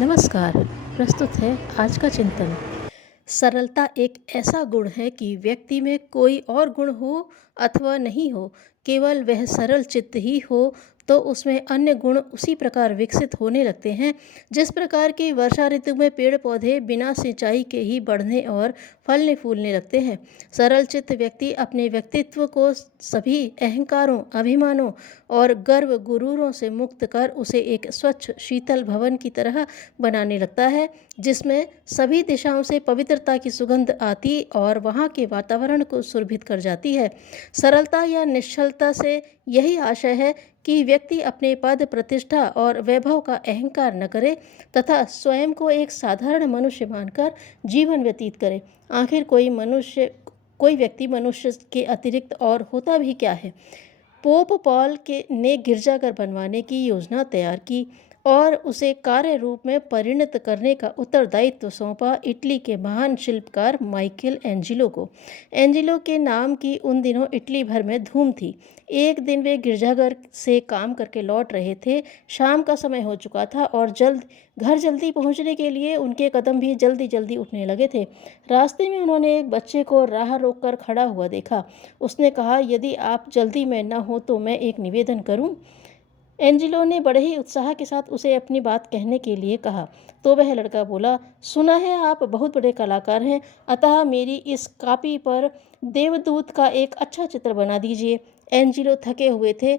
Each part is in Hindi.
नमस्कार। प्रस्तुत है आज का चिंतन। सरलता एक ऐसा गुण है कि व्यक्ति में कोई और गुण हो अथवा नहीं हो, केवल वह सरल चित्त ही हो तो उसमें अन्य गुण उसी प्रकार विकसित होने लगते हैं जिस प्रकार की वर्षा ऋतु में पेड़ पौधे बिना सिंचाई के ही बढ़ने और फलने फूलने लगते हैं। सरल चित्त व्यक्ति अपने व्यक्तित्व को सभी अहंकारों, अभिमानों और गर्व गुरूरों से मुक्त कर उसे एक स्वच्छ शीतल भवन की तरह बनाने लगता है, जिसमें सभी दिशाओं से पवित्रता की सुगंध आती और वहाँ के वातावरण को सुरभित कर जाती है। सरलता या निश्चलता से यही आशय है कि व्यक्ति अपने पद, प्रतिष्ठा और वैभव का अहंकार न करे तथा स्वयं को एक साधारण मनुष्य मानकर जीवन व्यतीत करे। आखिर कोई व्यक्ति मनुष्य के अतिरिक्त और होता भी क्या है। पोप पॉल के ने गिरजाघर बनवाने की योजना तैयार की और उसे कार्य रूप में परिणत करने का उत्तरदायित्व सौंपा इटली के महान शिल्पकार माइकल एंजिलो को। एंजिलो के नाम की उन दिनों इटली भर में धूम थी। एक दिन वे गिरजाघर से काम करके लौट रहे थे। शाम का समय हो चुका था और जल्दी पहुंचने के लिए उनके कदम भी जल्दी जल्दी उठने लगे थे। रास्ते में उन्होंने एक बच्चे को राह रोककर खड़ा हुआ देखा। उसने कहा, यदि आप जल्दी में न हो तो मैं एक निवेदन करूं। एंजिलो ने बड़े ही उत्साह के साथ उसे अपनी बात कहने के लिए कहा तो वह लड़का बोला, सुना है आप बहुत बड़े कलाकार हैं, अतः मेरी इस कॉपी पर देवदूत का एक अच्छा चित्र बना दीजिए। एंजिलो थके हुए थे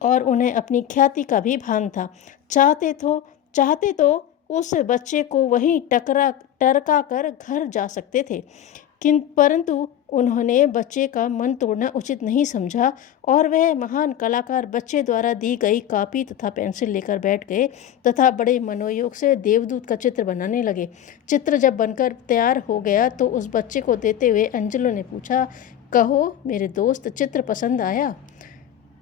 और उन्हें अपनी ख्याति का भी भान था। चाहते तो उस बच्चे को वहीं टरका कर घर जा सकते थे, परंतु उन्होंने बच्चे का मन तोड़ना उचित नहीं समझा और वह महान कलाकार बच्चे द्वारा दी गई कॉपी तथा पेंसिल लेकर बैठ गए तथा बड़े मनोयोग से देवदूत का चित्र बनाने लगे। चित्र जब बनकर तैयार हो गया तो उस बच्चे को देते हुए एंजिलो ने पूछा, कहो मेरे दोस्त, चित्र पसंद आया?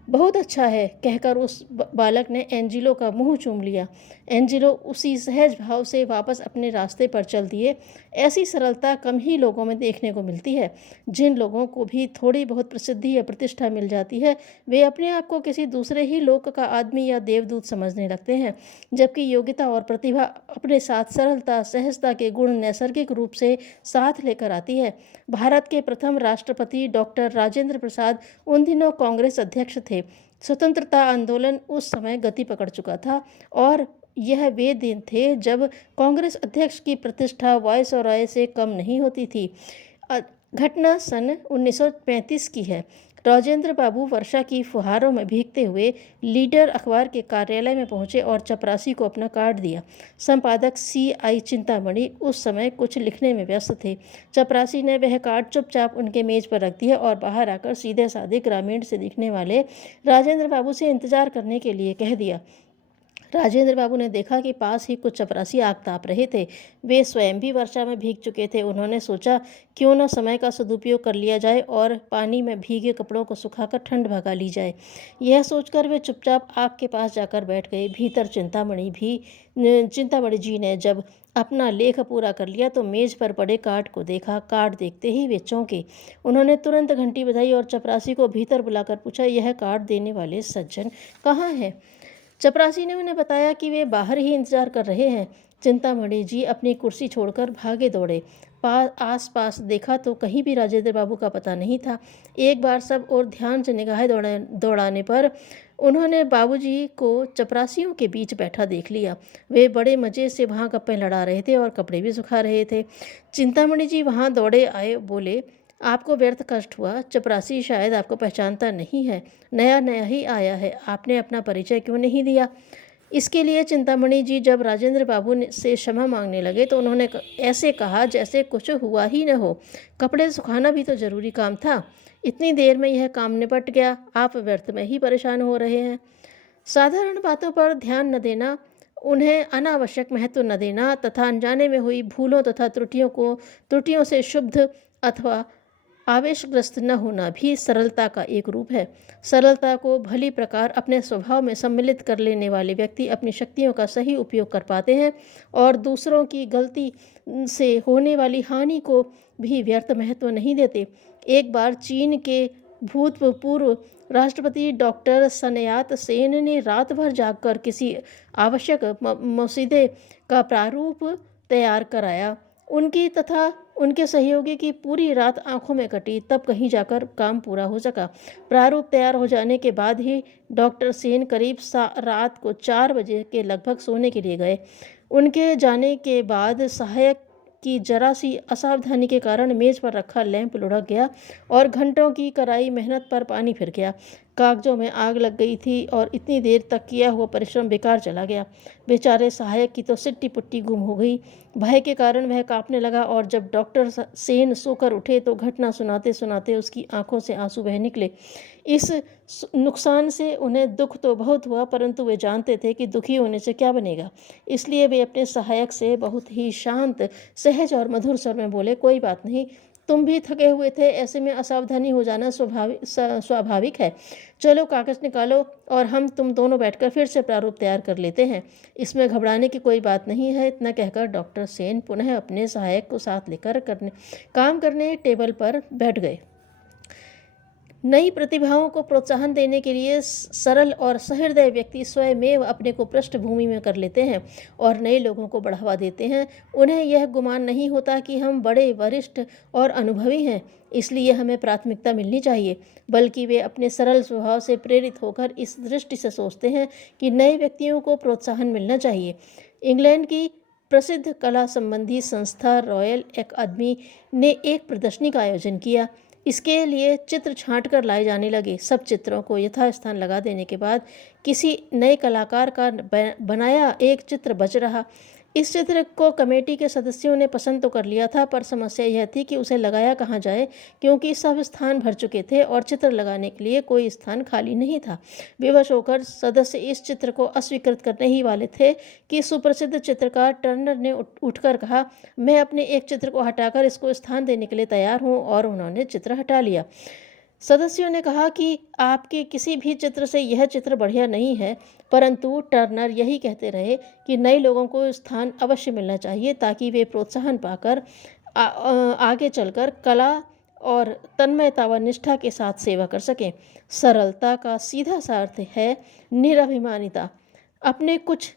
बहुत अच्छा है, कहकर उस बालक ने एंजिलो का मुंह चूम लिया। एंजिलो उसी सहज भाव से वापस अपने रास्ते पर चल दिए। ऐसी सरलता कम ही लोगों में देखने को मिलती है। जिन लोगों को भी थोड़ी बहुत प्रसिद्धि या प्रतिष्ठा मिल जाती है, वे अपने आप को किसी दूसरे ही लोक का आदमी या देवदूत समझने लगते हैं, जबकि योग्यता और प्रतिभा अपने साथ सरलता, सहजता के गुण नैसर्गिक रूप से साथ लेकर आती है। भारत के प्रथम राष्ट्रपति डॉक्टर राजेंद्र प्रसाद उन दिनों कांग्रेस अध्यक्ष थे। स्वतंत्रता आंदोलन उस समय गति पकड़ चुका था और यह वे दिन थे जब कांग्रेस अध्यक्ष की प्रतिष्ठा वायसराय से कम नहीं होती थी। घटना सन 1935 की है। राजेंद्र बाबू वर्षा की फुहारों में भीगते हुए लीडर अखबार के कार्यालय में पहुंचे और चपरासी को अपना कार्ड दिया। संपादक CI चिंतामणि उस समय कुछ लिखने में व्यस्त थे। चपरासी ने वह कार्ड चुपचाप उनके मेज पर रख दिया और बाहर आकर सीधे साधे ग्रामीण से दिखने वाले राजेंद्र बाबू से इंतजार करने के लिए कह दिया। राजेंद्र बाबू ने देखा कि पास ही कुछ चपरासी आग ताप रहे थे। वे स्वयं भी वर्षा में भीग चुके थे। उन्होंने सोचा, क्यों न समय का सदुपयोग कर लिया जाए और पानी में भीगे कपड़ों को सुखाकर ठंड भगा ली जाए। यह सोचकर वे चुपचाप आग के पास जाकर बैठ गए। भीतर चिंतामणि जी ने जब अपना लेख पूरा कर लिया तो मेज पर पड़े कार्ड को देखा। कार्ड देखते ही वे चौंके। उन्होंने तुरंत घंटी बजाई और चपरासी को भीतर बुलाकर पूछा, यह कार्ड देने वाले सज्जन कहाँ हैं? चपरासी ने उन्हें बताया कि वे बाहर ही इंतजार कर रहे हैं। चिंतामणि जी अपनी कुर्सी छोड़कर भागे दौड़े। आस पास देखा तो कहीं भी राजेंद्र बाबू का पता नहीं था। एक बार सब और ध्यान से निगाहें दौड़ाने पर उन्होंने बाबूजी को चपरासियों के बीच बैठा देख लिया। वे बड़े मज़े से वहाँ गप्पे लड़ा रहे थे और कपड़े भी सुखा रहे थे। चिंतामणि जी वहाँ दौड़े आए, बोले, आपको व्यर्थ कष्ट हुआ। चपरासी शायद आपको पहचानता नहीं है, नया नया ही आया है, आपने अपना परिचय क्यों नहीं दिया? इसके लिए चिंतामणि जी जब राजेंद्र बाबू से क्षमा मांगने लगे तो उन्होंने ऐसे कहा जैसे कुछ हुआ ही न हो। कपड़े सुखाना भी तो जरूरी काम था। इतनी देर में यह काम निपट गया, आप व्यर्थ में ही परेशान हो रहे हैं। साधारण बातों पर ध्यान न देना, उन्हें अनावश्यक महत्व न देना तथा अनजाने में हुई भूलों तथा त्रुटियों से शुद्ध अथवा आवेशग्रस्त न होना भी सरलता का एक रूप है। सरलता को भली प्रकार अपने स्वभाव में सम्मिलित कर लेने वाले व्यक्ति अपनी शक्तियों का सही उपयोग कर पाते हैं और दूसरों की गलती से होने वाली हानि को भी व्यर्थ महत्व नहीं देते। एक बार चीन के भूतपूर्व राष्ट्रपति डॉक्टर सनयात सेन ने रात भर जागकर किसी आवश्यक मसौदे का प्रारूप तैयार कराया। उनकी तथा उनके सहयोगी की पूरी रात आंखों में कटी, तब कहीं जाकर काम पूरा हो सका। प्रारूप तैयार हो जाने के बाद ही डॉक्टर सेन करीब रात को 4 बजे के लगभग सोने के लिए गए। उनके जाने के बाद सहायक की जरा सी असावधानी के कारण मेज पर रखा लैंप लुढ़क गया और घंटों की कराई मेहनत पर पानी फिर गया। कागजों में आग लग गई थी और इतनी देर तक किया हुआ परिश्रम बेकार चला गया। बेचारे सहायक की तो सिट्टी पुट्टी गुम हो गई। भय के कारण वह कांपने लगा और जब डॉक्टर सेन सोकर उठे तो घटना सुनाते सुनाते उसकी आंखों से आंसू बह निकले। इस नुकसान से उन्हें दुख तो बहुत हुआ, परंतु वे जानते थे कि दुखी होने से क्या बनेगा। इसलिए वे अपने सहायक से बहुत ही शांत, सहज और मधुर स्वर में बोले, कोई बात नहीं, तुम भी थके हुए थे, ऐसे में असावधानी हो जाना स्वाभाविक है। चलो कागज निकालो और हम तुम दोनों बैठकर फिर से प्रारूप तैयार कर लेते हैं। इसमें घबराने की कोई बात नहीं है। इतना कहकर डॉक्टर सेन पुनः अपने सहायक को साथ लेकर काम करने टेबल पर बैठ गए। नई प्रतिभाओं को प्रोत्साहन देने के लिए सरल और सहृदय व्यक्ति स्वयमेव अपने को पृष्ठभूमि में कर लेते हैं और नए लोगों को बढ़ावा देते हैं। उन्हें यह गुमान नहीं होता कि हम बड़े वरिष्ठ और अनुभवी हैं, इसलिए हमें प्राथमिकता मिलनी चाहिए, बल्कि वे अपने सरल स्वभाव से प्रेरित होकर इस दृष्टि से सोचते हैं कि नए व्यक्तियों को प्रोत्साहन मिलना चाहिए। इंग्लैंड की प्रसिद्ध कला संबंधी संस्था रॉयल अकादमी ने एक प्रदर्शनी का आयोजन किया। इसके लिए चित्र छांट कर लाए जाने लगे। सब चित्रों को यथास्थान लगा देने के बाद किसी नए कलाकार का बनाया एक चित्र बच रहा। इस चित्र को कमेटी के सदस्यों ने पसंद तो कर लिया था, पर समस्या यह थी कि उसे लगाया कहाँ जाए, क्योंकि सब स्थान भर चुके थे और चित्र लगाने के लिए कोई स्थान खाली नहीं था। विवश होकर सदस्य इस चित्र को अस्वीकृत करने ही वाले थे कि सुप्रसिद्ध चित्रकार टर्नर ने उठकर कहा, मैं अपने एक चित्र को हटाकर इसको स्थान देने के लिए तैयार हूँ, और उन्होंने चित्र हटा लिया। सदस्यों ने कहा कि आपके किसी भी चित्र से यह चित्र बढ़िया नहीं है, परंतु टर्नर यही कहते रहे कि नए लोगों को स्थान अवश्य मिलना चाहिए ताकि वे प्रोत्साहन पाकर आगे चलकर कला और तन्मयता व निष्ठा के साथ सेवा कर सकें। सरलता का सीधा सा अर्थ है निरभिमानिता। अपने कुछ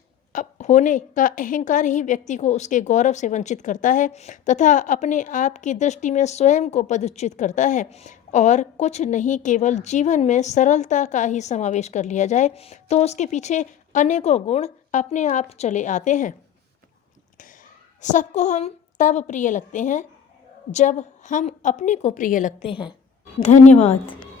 होने का अहंकार ही व्यक्ति को उसके गौरव से वंचित करता है तथा अपने आप की दृष्टि में स्वयं को पदच्युत करता है। और कुछ नहीं, केवल जीवन में सरलता का ही समावेश कर लिया जाए तो उसके पीछे अनेकों गुण अपने आप चले आते हैं। सबको हम तब प्रिय लगते हैं जब हम अपने को प्रिय लगते हैं। धन्यवाद।